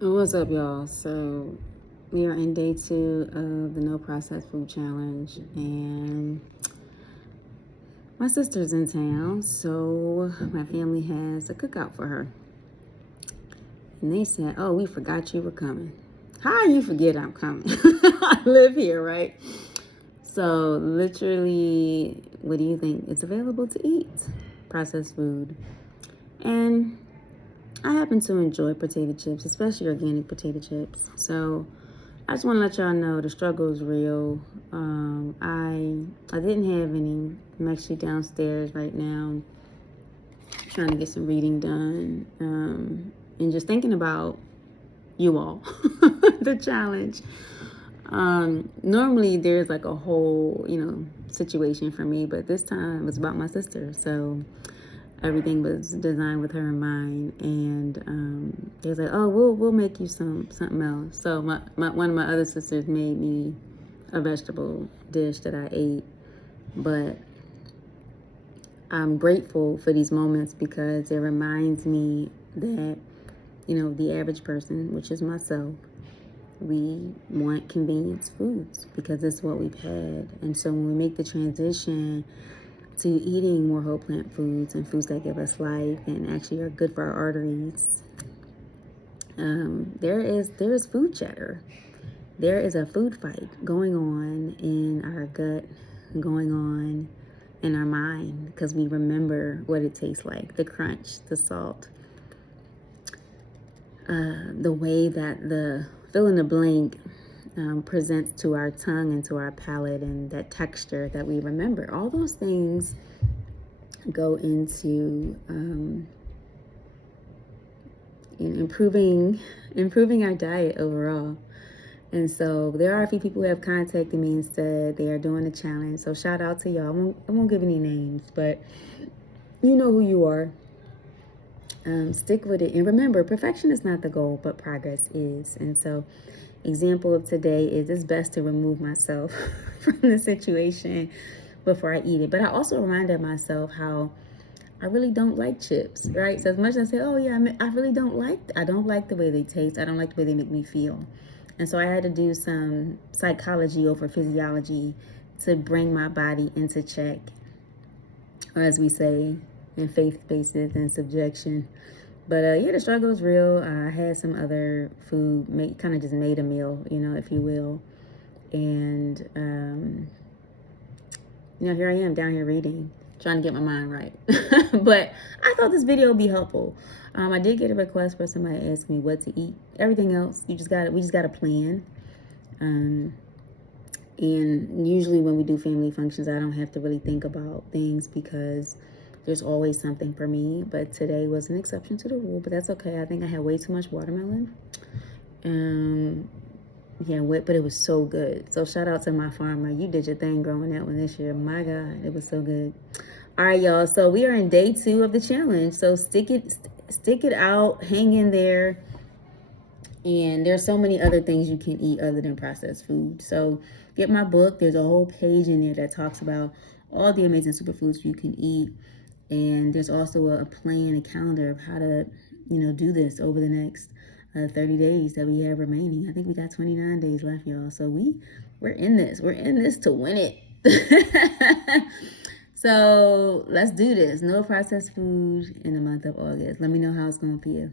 What's up, y'all? So, we are in day 2 of the No Processed Food Challenge, and my sister's in town, so my family has a cookout for her. And they said, "Oh, we forgot you were coming." How you forget I'm coming? I live here, right? So, literally, what do you think? It's available to eat processed food. And I happen to enjoy potato chips, especially organic potato chips. So, I just want to let y'all know the struggle is real. I didn't have any. I'm actually downstairs right now, trying to get some reading done, and just thinking about you all, the challenge. Normally there's like a whole, situation for me, but this time it was about my sister. So everything was designed with her in mind, and they was like, "Oh, we'll make you something else." So my one of my other sisters made me a vegetable dish that I ate, but I'm grateful for these moments because it reminds me that the average person, which is myself, we want convenience foods because it's what we've had. And so when we make the transition to eating more whole plant foods and foods that give us life and actually are good for our arteries, there is food chatter. There is a food fight going on in our gut, going on in our mind, because we remember what it tastes like, the crunch, the salt, the way that the fill in the blank presents to our tongue and to our palate, and that texture that we remember. All those things go into improving our diet overall. And so there are a few people who have contacted me and said they are doing a challenge. So shout out to y'all. I won't give any names, but you know who you are. Stick with it. And remember, perfection is not the goal, but progress is. And so example of today is it's best to remove myself from the situation before I eat it. But I also reminded myself how I really don't like chips, right? So as much as I say, oh yeah, I really I don't like the way they taste. I don't like the way they make me feel. And so I had to do some psychology over physiology to bring my body into check, or as we say in faith bases and subjection. But yeah, the struggle is real. I had some other food, kind of just made a meal, if you will. And, here I am down here reading, trying to get my mind right. But I thought this video would be helpful. I did get a request for somebody to ask me what to eat. Everything else, we just got to plan. And usually when we do family functions, I don't have to really think about things because there's always something for me. But today was an exception to the rule, but that's okay. I think I had way too much watermelon. But it was so good. So shout out to my farmer. You did your thing growing that one this year. My God, it was so good. All right, y'all. So we are in day 2 of the challenge. So stick it out, hang in there. And there's so many other things you can eat other than processed food. So get my book. There's a whole page in there that talks about all the amazing superfoods you can eat. And there's also a plan, a calendar of how to, do this over the next 30 days that we have remaining. I think we got 29 days left, y'all. So we're in this. We're in this to win it. So let's do this. No processed food in the month of August. Let me know how it's going for you.